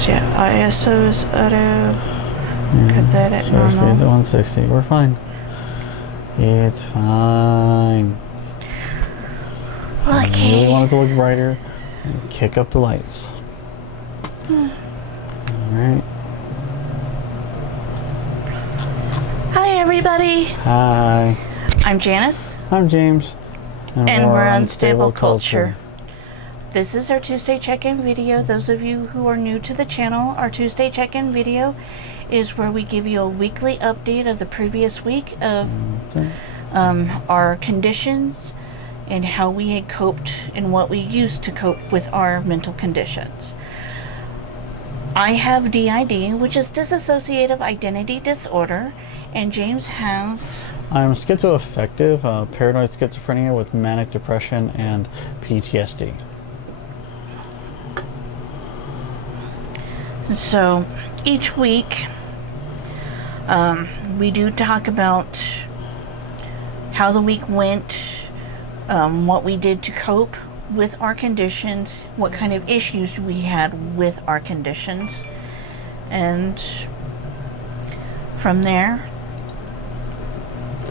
So yeah, ISO's auto. Cut that at shutter normal. speed's at 160. We're fine. It's fine. Okay. I really want it to look brighter and kick up the lights. Alright. Hi everybody. Hi. I'm Janice. I'm James. And we're Unstable Culture. This is our Tuesday check-in video. Those of you who are new to the channel, our Tuesday check-in video is where we give you a weekly update of the previous week of our conditions and how we had coped and what we used to cope with our mental conditions. I have DID, which is Dissociative Identity Disorder, and James has... I'm schizoaffective, paranoid schizophrenia with manic depression and PTSD. So each week we do talk about how the week went, what we did to cope with our conditions, what kind of issues we had with our conditions, and from there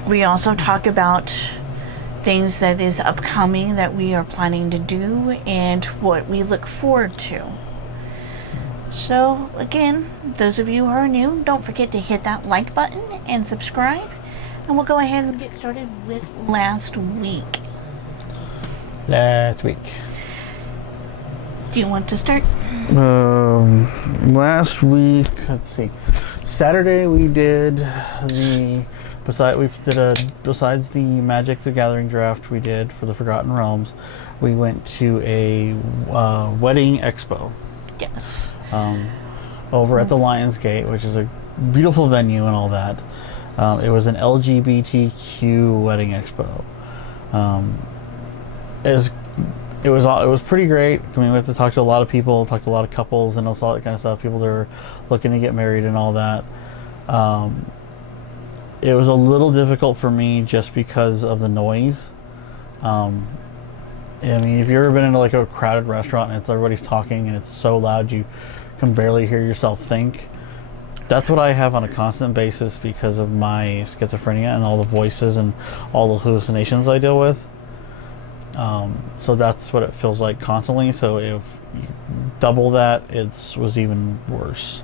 we also talk about things that is upcoming that we are planning to do and what we look forward to. So again, those of you who are new, don't forget to hit that like button and subscribe, and we'll go ahead and get started with last week. Last week. Do you want to start? Last week, let's see. Saturday we did besides the Magic the Gathering draft we did for the Forgotten Realms, we went to a wedding expo. Yes. Over at the Lionsgate, which is a beautiful venue and all that. It was an LGBTQ wedding expo. It was pretty great. I mean, we had to talk to a lot of people, talk to a lot of couples and all that kind of stuff. People that are looking to get married and all that. It was a little difficult for me just because of the noise. I mean, if you've ever been into like a crowded restaurant and everybody's talking and it's so loud you can barely hear yourself think, that's what I have on a constant basis because of my schizophrenia and all the voices and all the hallucinations I deal with. So that's what it feels like constantly. So if you double that, it was even worse.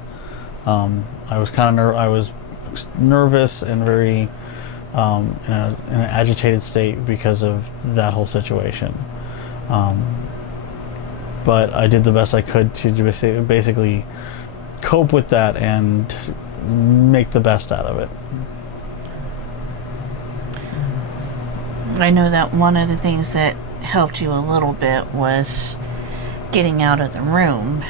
I was nervous and very in an agitated state because of that whole situation. But I did the best I could to basically cope with that and make the best out of it. I know that one of the things that helped you a little bit was getting out of the room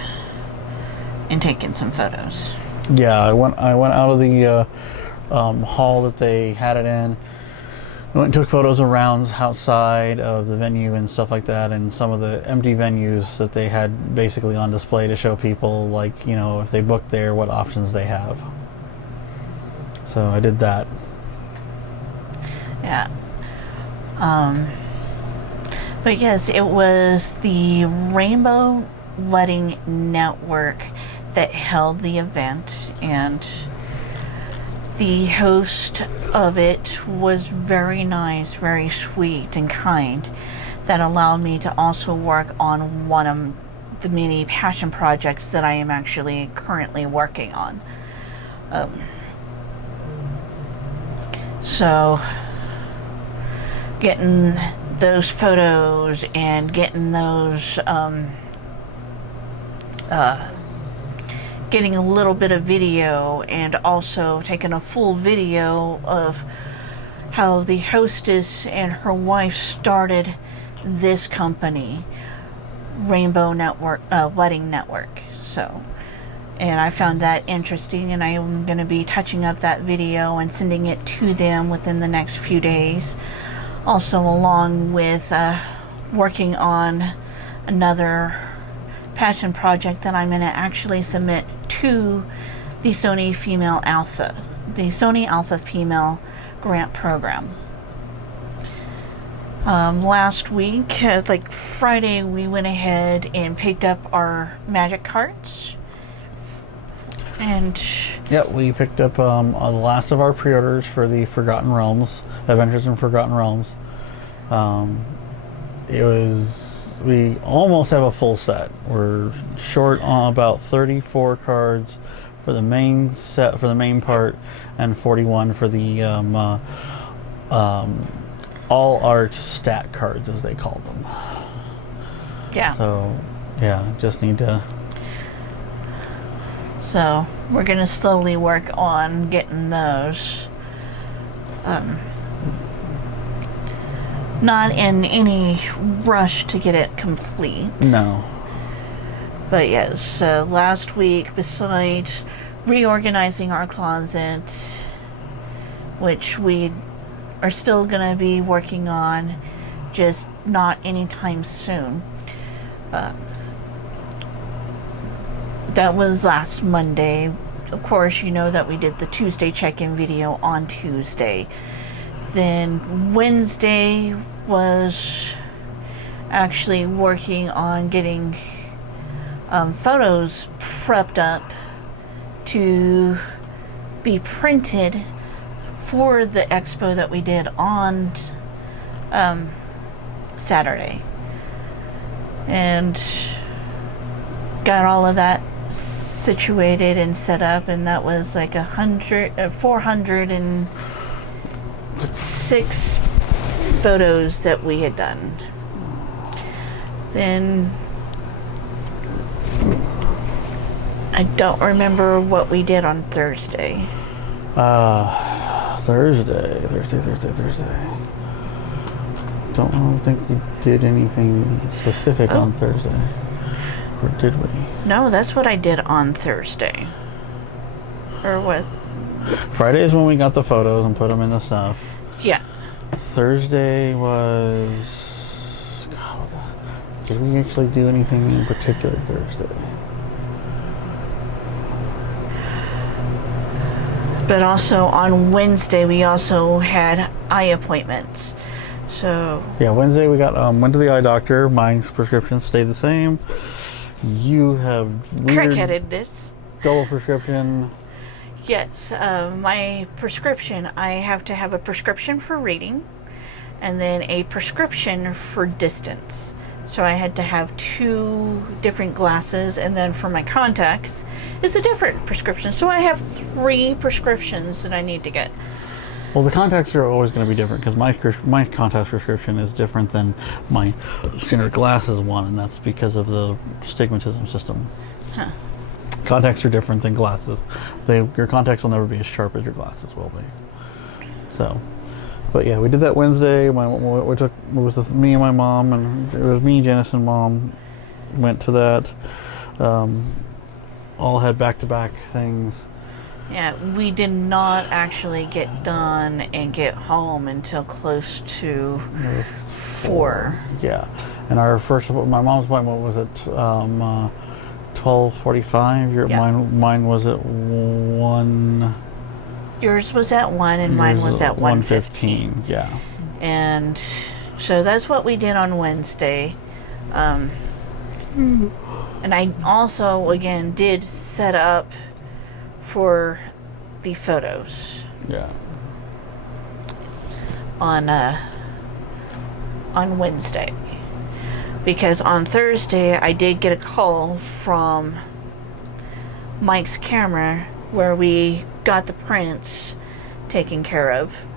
and taking some photos. Yeah, I went out of the hall that they had it in. I went and took photos around outside of the venue and stuff like that, and some of the empty venues that they had basically on display to show people, like, you know, if they book there, what options they have. So I did that. Yeah. But yes, it was the Rainbow Lighting Network that held the event, and the host of it was very nice, very sweet and kind, that allowed me to also work on one of the many passion projects that I am actually currently working on. So getting those photos and getting those getting a little bit of video, and also taking a full video of how the hostess and her wife started this company, Rainbow Network, Lighting Network. So, and I found that interesting, and I am going to be touching up that video and sending it to them within the next few days. Also, along with working on another passion project that I'm going to actually submit to the Sony Alpha Female Grant Program. Last week, like Friday, we went ahead and picked up our magic cards And yeah, we picked up the last of our pre-orders for the Forgotten Realms, Adventures in Forgotten Realms. We almost have a full set. We're short on about 34 cards for the main set, for the main part, and 41 for the all art stat cards, as they call them. yeah. So, yeah, just need to. So we're gonna slowly work on getting those. Not in any rush to get it complete. No. But yes, last week, besides reorganizing our closet, which we are still going to be working on, just not anytime soon. That was last Monday. Of course, you know that we did the Tuesday check-in video on Tuesday. Then Wednesday was actually working on getting photos prepped up to be printed for the expo that we did on Saturday, and got all of that situated and set up, and that was like 406 photos that we had done. Then I don't remember what we did on Thursday. Thursday. Don't think we did anything specific on Thursday. Or did we? No, that's what I did on Thursday. Or what? Friday is when we got the photos and put them in the stuff. Yeah. Thursday was... God, did we actually do anything in particular Thursday? But also on Wednesday, we also had eye appointments. So... Yeah, Wednesday we got went to the eye doctor. Mine's prescription stayed the same. You have weird crackheadedness. Double prescription. Yes, my prescription, I have to have a prescription for reading and then a prescription for distance. So I had to have 2 different glasses, and then for my contacts, it's a different prescription. So I have 3 prescriptions that I need to get. Well, the contacts are always going to be different because my contact prescription is different than my standard glasses one, and that's because of the stigmatism system. Huh. Contacts are different than glasses. Your contacts will never be as sharp as your glasses will be. So, but yeah, we did that Wednesday. It was me and my mom, and it was me, Janice, and Mom went to that. All had back-to-back things. Yeah, we did not actually get done and get home until close to 4. Yeah, and my mom's appointment was at 12:45. Yeah. Mine was at 1. Yours was at 1 and mine was at 1:15. Yeah. And so that's what we did on Wednesday. And I also, again, did set up for the photos. Yeah. On Wednesday. Because on Thursday I did get a call from Mike's camera where we got the prints taken care of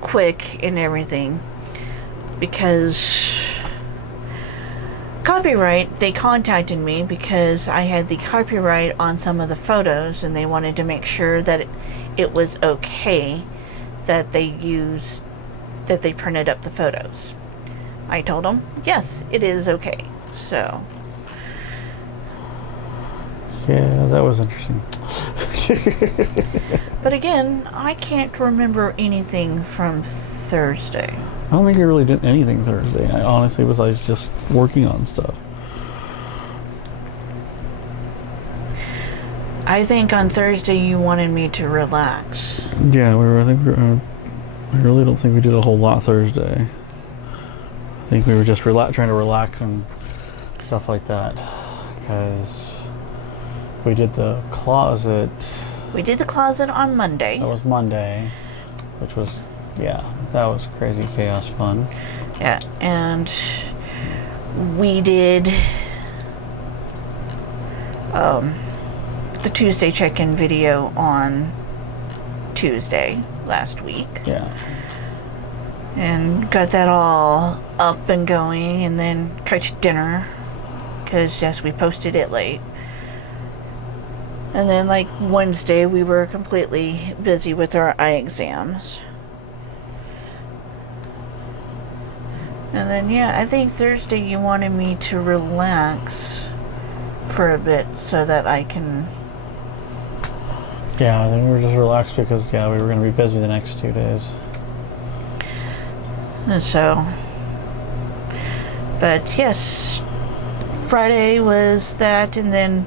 quick and everything, because copyright, they contacted me because I had the copyright on some of the photos, and they wanted to make sure that it was okay that they printed up the photos. I told them, yes, it is okay. So. Yeah, that was interesting. But again, I can't remember anything from Thursday. I don't think I really did anything Thursday. I honestly was just working on stuff. I think on Thursday you wanted me to relax. Yeah, I really don't think we did a whole lot Thursday. I think we were just trying to relax and stuff like that. Because, We did the closet. We did the closet on Monday. That was Monday, which was, yeah, that was crazy chaos fun. Yeah, and we did the Tuesday check-in video on Tuesday last week. Yeah. And got that all up and going, and then cooked dinner, because yes, we posted it late. And then like Wednesday, we were completely busy with our eye exams. And then, yeah, I think Thursday you wanted me to relax for a bit so that I can... Yeah, I think we were just relaxed because, yeah, we were going to be busy the next 2 days. And so... But, yes, Friday was that, and then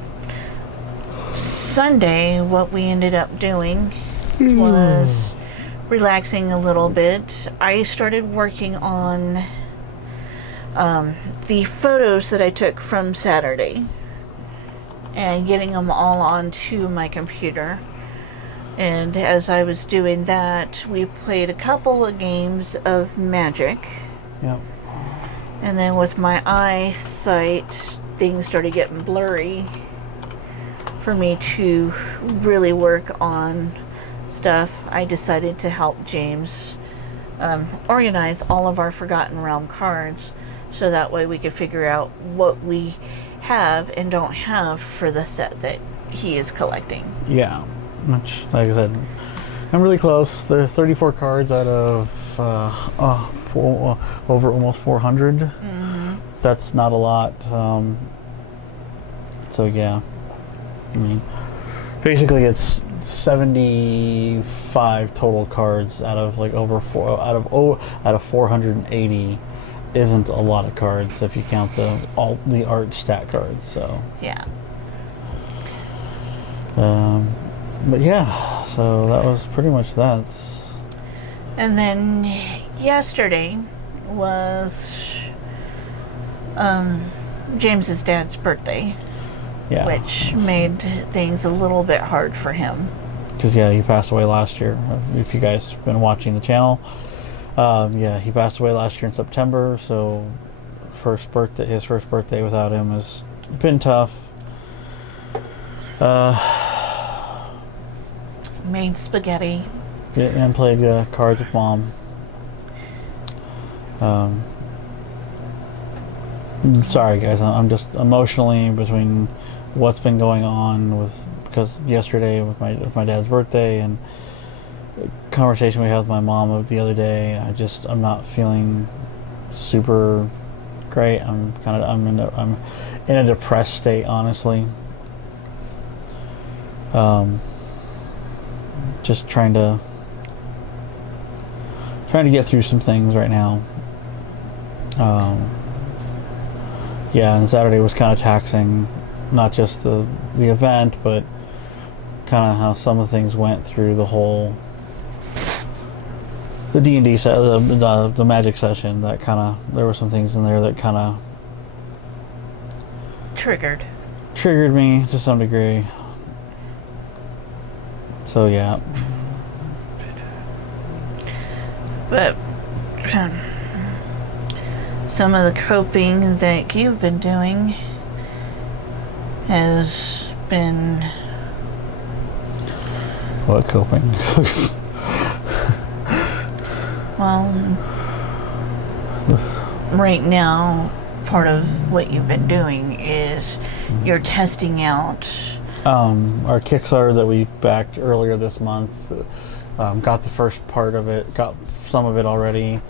Sunday, what we ended up doing was relaxing a little bit. I started working on... the photos that I took from Saturday and getting them all onto my computer. And as I was doing that, we played a couple of games of Magic. Yep. And then with my eyesight, things started getting blurry for me to really work on stuff. I decided to help James organize all of our Forgotten Realm cards, so that way we could figure out what we have and don't have for the set that he is collecting. Yeah, which, like I said, I'm really close. There's 34 cards out of over almost 400. Mm-hmm. That's not a lot. So yeah, I mean, basically it's 75 total cards out of like out of 480. Isn't a lot of cards if you count all the art stat cards. So yeah. But yeah, so that was pretty much that. And then yesterday was James's dad's birthday. Yeah. Which made things a little bit hard for him. Because yeah, he passed away last year. If you guys have been watching the channel. Yeah, he passed away last year in September, so his first birthday without him has been tough. Made spaghetti. Yeah, and played cards with Mom. Sorry guys, I'm just emotionally between what's been going on because yesterday with my dad's birthday and conversation we had with my mom the other day. I'm not feeling super great. I'm in a depressed state, honestly. Just trying to get through some things right now. Yeah, and Saturday was kind of taxing, not just the event, but kind of how some of the things went through the D&D set, the Magic session. That kind of, there were some things in there that kind of triggered me to some degree. So yeah. But some of the coping that you've been doing has been... What coping? Well, right now, part of what you've been doing is you're testing out... Our Kickstarter that we backed earlier this month, got the first part of it, got some of it already.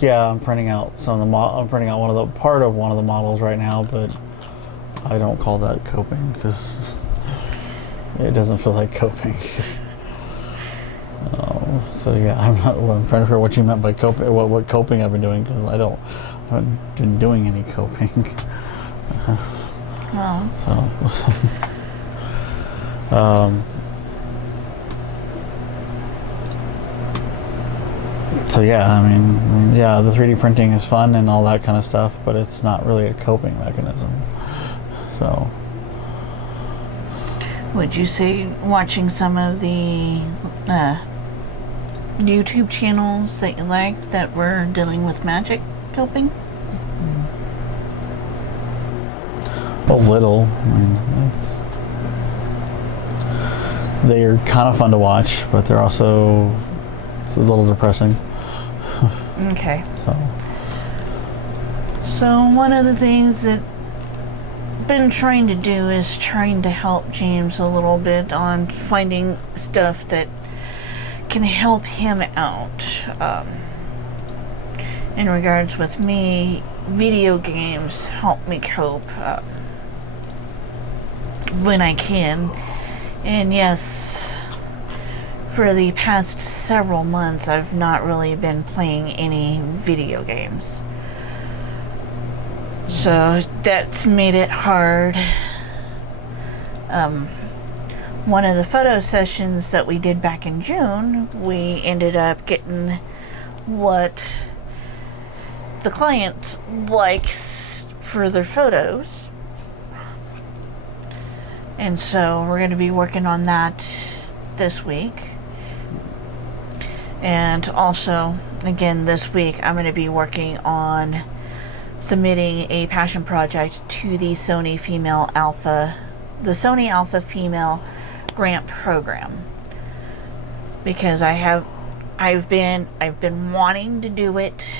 Yeah, I'm printing out I'm printing out part of one of the models right now, but I don't call that coping because it doesn't feel like coping. So yeah, I'm trying to figure out what you meant by coping, what coping I've been doing, because I haven't been doing any coping. Well. So yeah, I mean, yeah, the 3D printing is fun and all that kind of stuff, but it's not really a coping mechanism. So would you say watching some of the YouTube channels that you like that were dealing with magic helping? A little. I mean, they're kind of fun to watch, but they're also, it's a little depressing. Okay. So one of the things that I've been trying to do is trying to help James a little bit on finding stuff that can help him out. In regards with me, video games help me cope when I can. And yes, for the past several months, I've not really been playing any video games. So that's made it hard. One of the photo sessions that we did back in June, we ended up getting what the client likes for their photos. And so we're going to be working on that this week. And also, again, this week, I'm going to be working on submitting a passion project to the Sony Alpha Female Grant Program, because I've been wanting to do it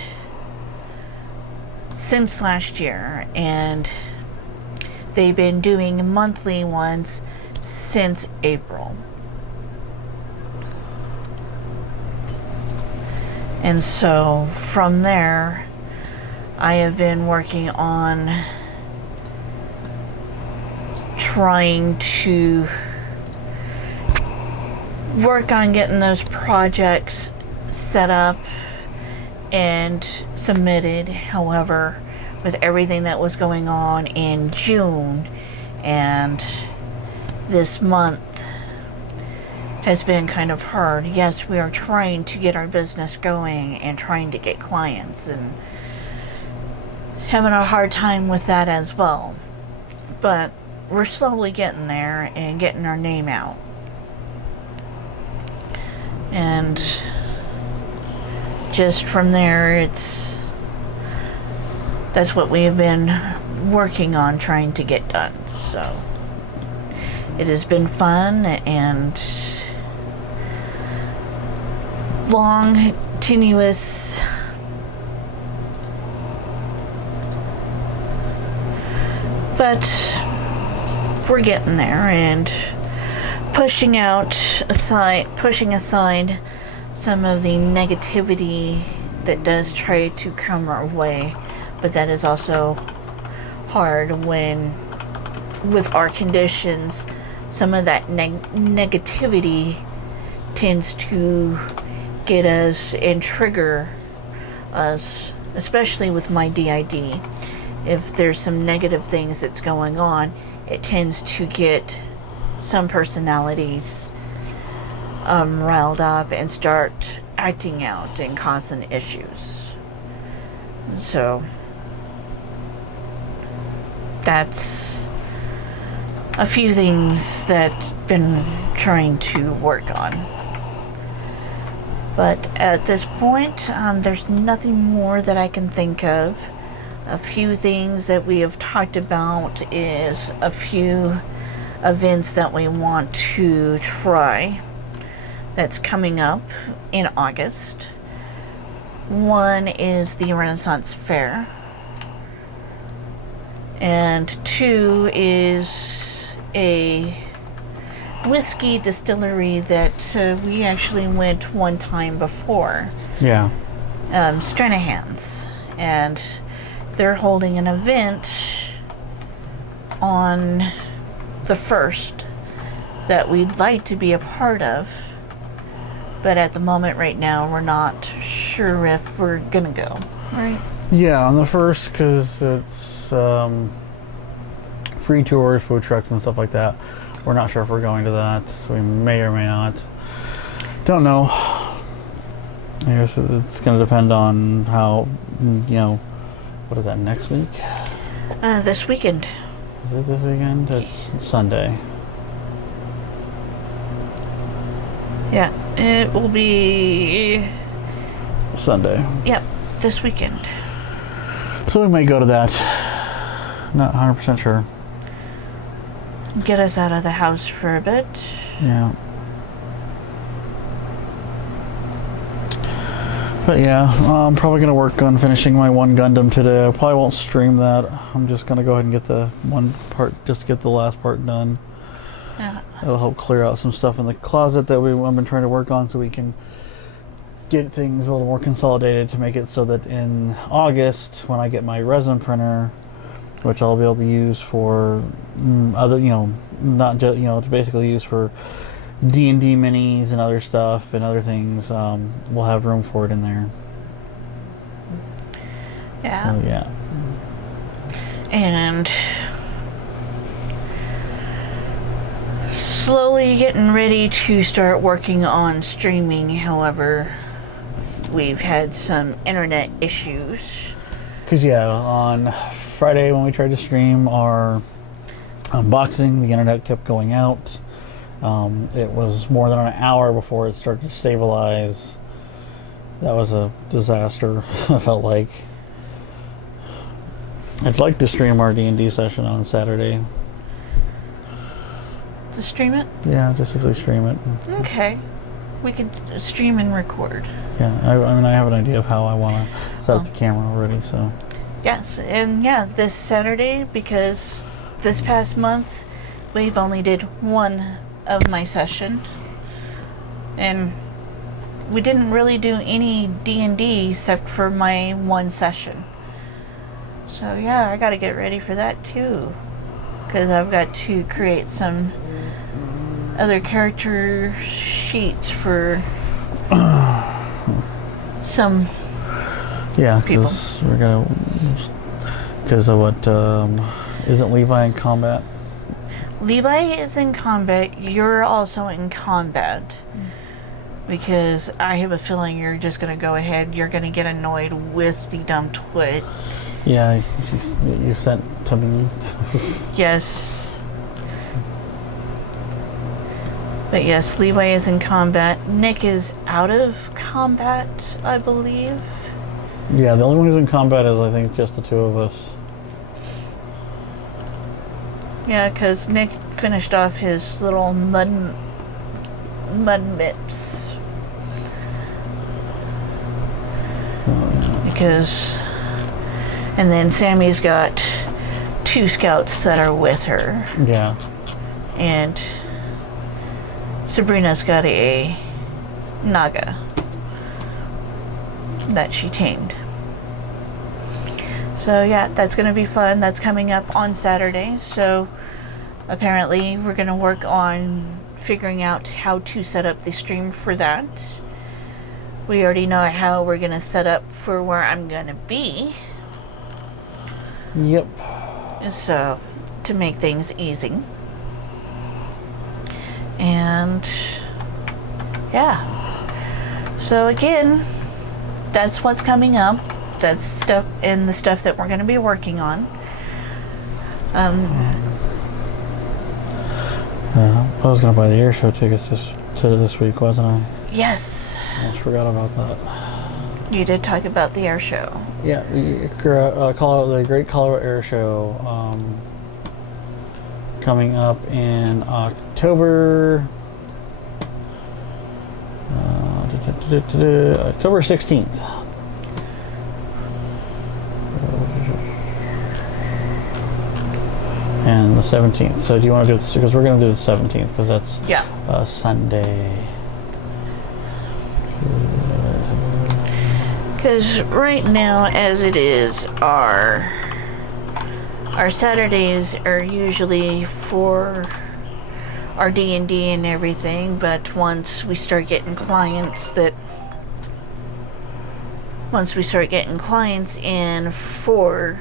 since last year, and they've been doing monthly ones since April. And so from there, I have been working on trying to work on getting those projects set up and submitted. However, with everything that was going on in June and this month has been kind of hard. Yes, we are trying to get our business going and trying to get clients, and having a hard time with that as well. But we're slowly getting there and getting our name out. And just from there, that's what we have been working on trying to get done. So it has been fun and long, tenuous, but we're getting there and pushing aside some of the negativity that does try to come our way. But that is also hard when, with our conditions, some of that negativity tends to get us and trigger us, especially with my DID. If there's some negative things that's going on, it tends to get some personalities riled up and start acting out and causing issues. So that's a few things that I've been trying to work on. But at this point, there's nothing more that I can think of. A few things that we have talked about is a few events that we want to try that's coming up in August. One is the Renaissance Fair, and two is a whiskey distillery that we actually went one time before. Yeah. Stranahan's, and they're holding an event on the 1st that we'd like to be a part of, but at the moment right now we're not sure if we're gonna go. Right? Yeah, on the 1st, because it's free tours, food trucks and stuff like that. We're not sure if we're going to that, so we may or may not. Don't know. I guess it's going to depend on how, what is that, next week? This weekend. Is it this weekend? It's Sunday. Yeah, it will be... Sunday. Yep, this weekend. So we may go to that. Not 100% sure. Get us out of the house for a bit. Yeah. But yeah, I'm probably going to work on finishing my one Gundam today. I probably won't stream that. I'm just going to go ahead and get the one part, just get the last part done. Yeah. It'll help clear out some stuff in the closet that I've been trying to work on so we can get things a little more consolidated to make it so that in August, when I get my resin printer, which I'll be able to use for other, not just, to basically use for D&D minis and other stuff and other things, we'll have room for it in there. Yeah. So, yeah. And slowly getting ready to start working on streaming. However, we've had some internet issues. Because, yeah, on Friday when we tried to stream our unboxing, the internet kept going out. It was more than an hour before it started to stabilize. That was a disaster. I felt like. I'd like to stream our D&D session on Saturday. To stream it? Yeah, just actually stream it. Okay. We could stream and record. Yeah, I mean, I have an idea of how I want to set up the camera already, so. Yes, and yeah, this Saturday, because this past month we've only did one of my session, and we didn't really do any D&D except for my one session. So yeah, I gotta get ready for that too, because I've got to create some other character sheets for some people. Because of what, isn't Levi in combat? Levi is in combat. You're also in combat. Because I have a feeling you're just going to go ahead. You're going to get annoyed with the dumb twit. Yeah, you sent to me. Yes. But yes, Levi is in combat. Nick is out of combat, I believe. Yeah, the only one who's in combat is, I think, just the two of us. Yeah, because Nick finished off his little mud mips. Because, and then Sammy's got 2 scouts that are with her. Yeah. And Sabrina's got a Naga that she tamed. So yeah, that's going to be fun. That's coming up on Saturday. So apparently we're going to work on figuring out how to set up the stream for that. We already know how we're going to set up for where I'm going to be. Yep. So, to make things easy. And yeah. So again, that's what's coming up. That's stuff and the stuff that we're going to be working on. I was going to buy the air show tickets this week, wasn't I? Yes. I almost forgot about that. You did talk about the air show. Yeah, the Great Colorado Air Show coming up in October. October 16th. And the 17th. So do you want to do this? Because we're going to do the 17th because that's Sunday. Because right now, as it is, our Saturdays are usually for our D&D and everything, but once we start getting clients in for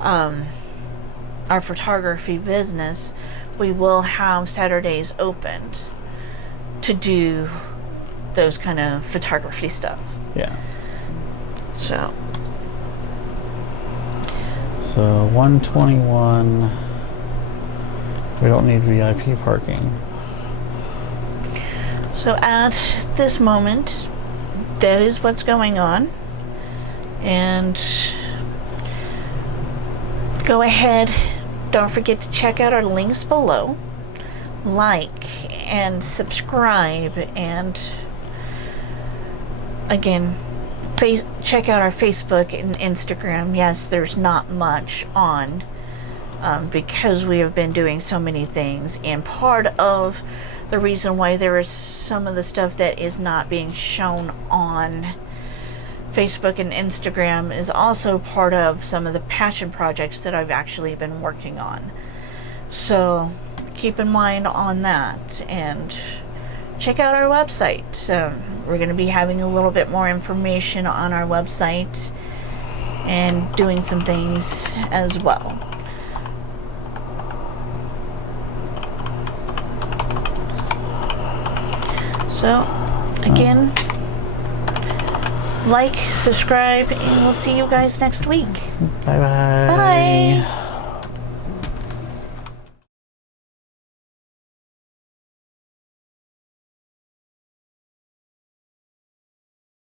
our photography business, we will have Saturdays opened to do those kind of photography stuff. Yeah. So 121. We don't need VIP parking. So at this moment, that is what's going on. And go ahead, don't forget to check out our links below. Like and subscribe, and again, check out our Facebook and Instagram. Yes, there's not much on because we have been doing so many things, and part of the reason why there is some of the stuff that is not being shown on Facebook and Instagram is also part of some of the passion projects that I've actually been working on. So keep in mind on that, and check out our website. We're going to be having a little bit more information on our website and doing some things as well. So again, like, subscribe, and we'll see you guys next week. Bye-bye. Bye.